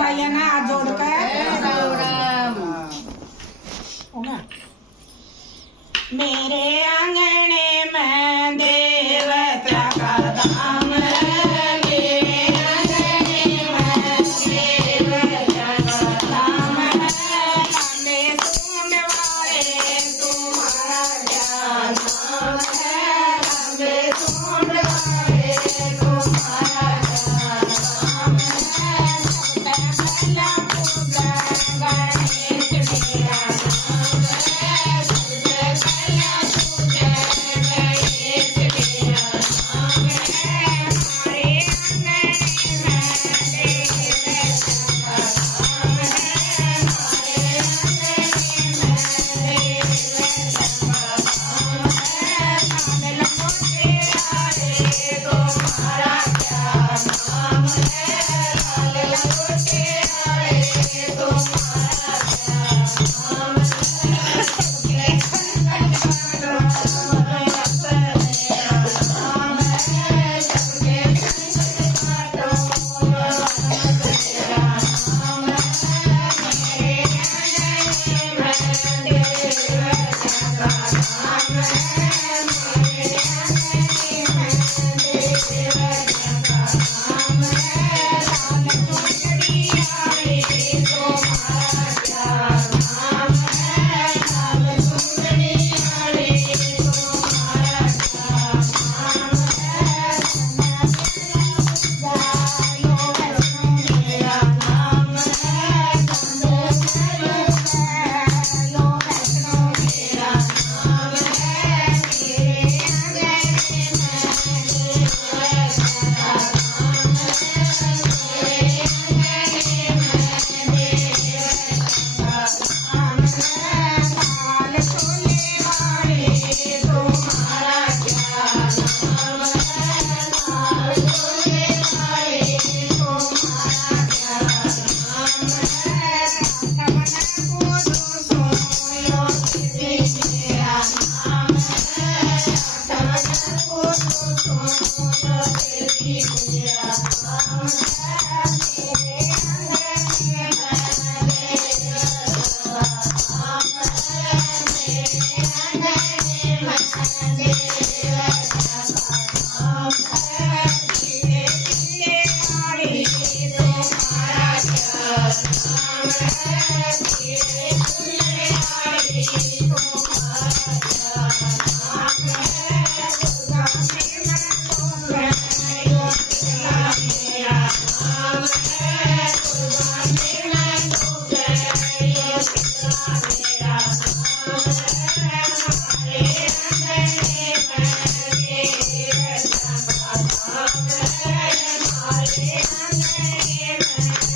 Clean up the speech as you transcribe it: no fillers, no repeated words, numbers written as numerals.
बायांना हात जोड काय मेरे आंगने में देवता का धाम है मेरे आंगने में देवता का धाम है लांबे सूंड वाले तुम्हारा क्या नाम है लांबे सूंड वाले तुम्हारा क्या नाम है सबसे पहला पूजा गणेश मेरा नाम है सबसे पहला पूजा गणेश मेरा नाम है हमारे आंगन में देवता का धाम है हमारे आंगन में देवता का धाम है लाल लंगोटे वाले तुम्हारा क्या नाम है लाल लंगोटे वाले तुम्हारा क्या नाम है सबके संकट काटो मेरा नाम है सबके संकट काटो मेरा नाम है मेरे आंगन में देवता का धाम है मेरे आंगन में देवता का धाम है लाल चुनरी वाले तुम्हारा क्या नाम है लाल चुनरी वाले तुम्हारा क्या नाम है गायो वैष्णो मेरा नाम है गायो वैष्णो मेरा नाम है मेरे आंगन में देवता का धाम है मेरे आंगन में देवता का धाम है लाल छोले वाले तुम्हारा क्या नाम है लाल छोले वाले तुम्हारा क्या नाम है राधा को सोयो मेरा नाम है राधा को सोयो मेरा नाम है मेरे आंगन में देवता का धाम है मेरे आंगन में देवता का धाम है धीरे धीरे वाले तुम्हारा क्या नाम है धीरे धीरे वाले तुम्हारा क्या नाम है दुर्गा में मैं तो मेरा नाम है दुर्गा में मैं तो मेरा नाम है हमारे आंगन में देवता का धाम है हमारे आंगन में